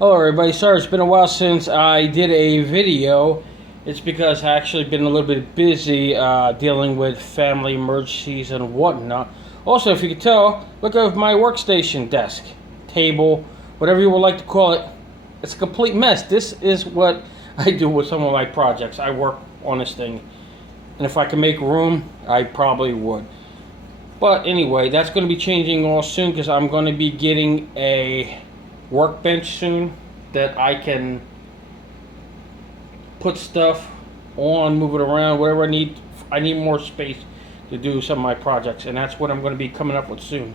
Hello everybody, sorry it's been a while since I did a video. It's because I actually been a little bit busy dealing with family emergencies and whatnot. Also, if you could tell, look at my workstation desk, table, whatever you would like to call it. It's a complete mess. This is what I do with some of my projects. I work on this thing, and if I can make room, I probably would. But anyway, that's going to be changing all soon because I'm going to be getting a workbench soon that I can put stuff on, move it around, whatever I need. I need more space to do some of my projects, and that's what I'm going to be coming up with soon.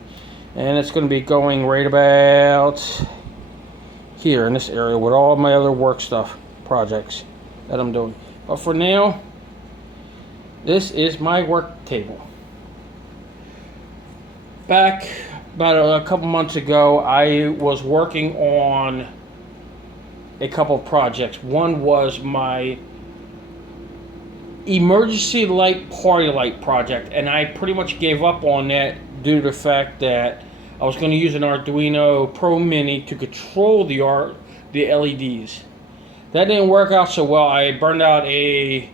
And it's going to be going right about here in this area with all my other work stuff, projects that I'm doing. But for now, this is my work table. Back about a couple months ago, I was working on a couple of projects. One was my emergency light party light project, and I pretty much gave up on that due to the fact that I was going to use an Arduino Pro Mini to control the LEDs. That didn't work out so well. I burned out a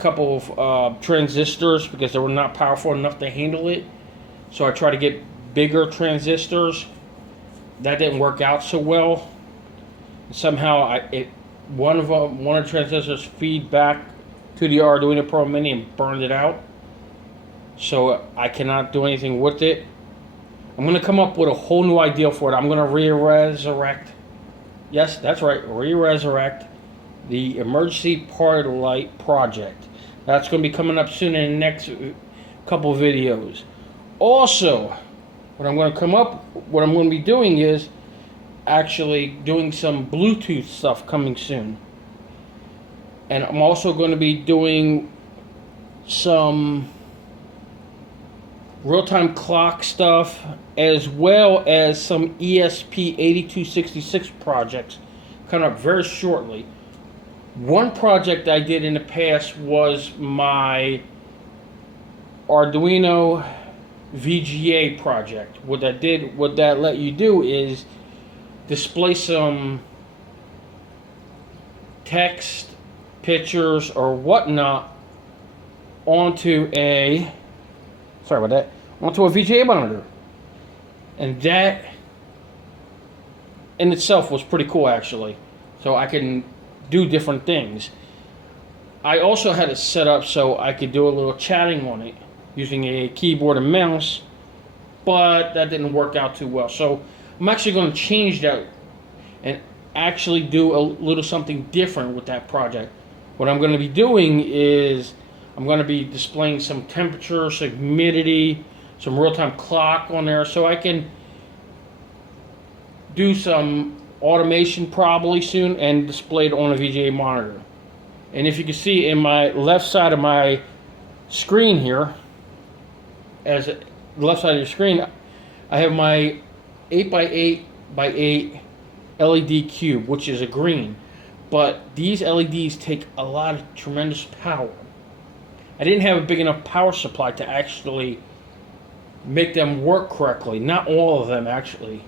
couple of transistors because they were not powerful enough to handle it. So I tried to get bigger transistors. That didn't work out so well. Somehow one of the transistors feed back to the Arduino Pro Mini and burned it out. So I cannot do anything with it. I'm going to come up with a whole new idea for it. I'm going to re-resurrect. Yes, that's right. Re-resurrect the emergency party light project. That's going to be coming up soon in the next couple videos. Also, what I'm going to be doing is actually doing some Bluetooth stuff coming soon. And I'm also going to be doing some real-time clock stuff as well as some ESP8266 projects coming up very shortly. One project I did in the past was my Arduino VGA project. What that let you do is display some text, pictures, or whatnot onto a VGA monitor, and that in itself was pretty cool actually. So I can do different things. I also had it set up so I could do a little chatting on it using a keyboard and mouse, but that didn't work out too well. So I'm actually going to change that and actually do a little something different with that project. What I'm going to be doing is I'm going to be displaying some temperature, some humidity, some real-time clock on there, so I can do some automation probably soon and display it on a VGA monitor. And if you can see in my left side of my screen here, as the left side of your screen, I have my 8x8x8 LED cube, which is a green. But these LEDs take a lot of tremendous power. I didn't have a big enough power supply to actually make them work correctly. Not all of them actually.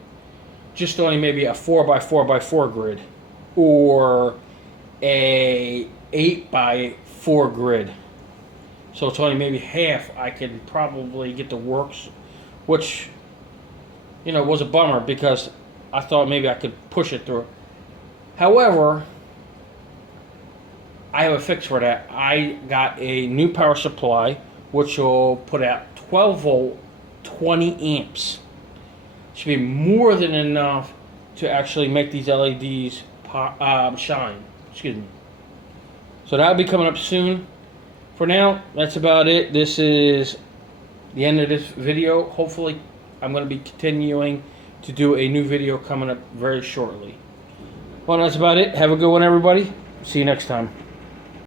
Just only maybe a 4x4x4 grid or a 8x4 grid. So it's only maybe half I can probably get to work, which, was a bummer because I thought maybe I could push it through. However, I have a fix for that. I got a new power supply which will put out 12 volt, 20 amps. Should be more than enough to actually make these LEDs shine. Excuse me. So that'll be coming up soon. For now, that's about it. This is the end of this video. Hopefully, I'm going to be continuing to do a new video coming up very shortly. Well, that's about it. Have a good one, everybody. See you next time.